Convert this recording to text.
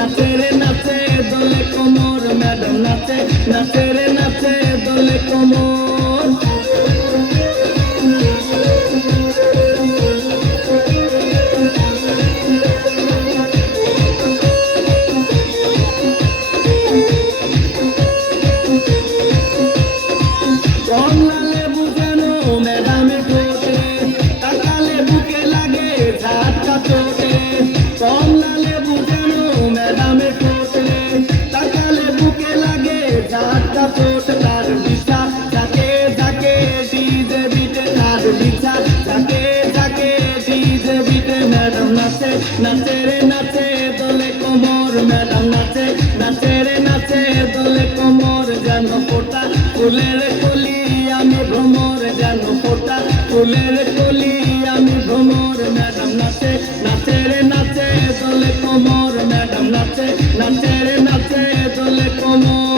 নাচে রে নাচে দোলে কোমর ম্যাডাম নাচে নাচে রে নাচে দোলে কোমর কমলা লেবু যেন ম্যাডামে ঠোঁটে তাকালে বুকে লাগে ঝাটকা চোটে কমলা লেবু যেন ম্যাডামে ঠোঁটে তাকালে বুকে লাগে ঝাটকা চোট তার বিছা যাকে যাকে ডিজে বিটে তার বিছা যাকে যাকে ডিজে বিটে ম্যাডাম নাচে নাচে রে নাচে দোলে কোমর ম্যাডাম নাচে নাচে রে নাচে দোলে কোমর যেন ফোটা ফুলের কলি আমি ভ্রমর যেন ফোটা ফুলের কলি আমি ভ্রমর ম্যাডাম নাচে নাচে রে নাচে দোলে কোমর ম্যাডাম নাচে নাচে রে নাচে দোলে কোমর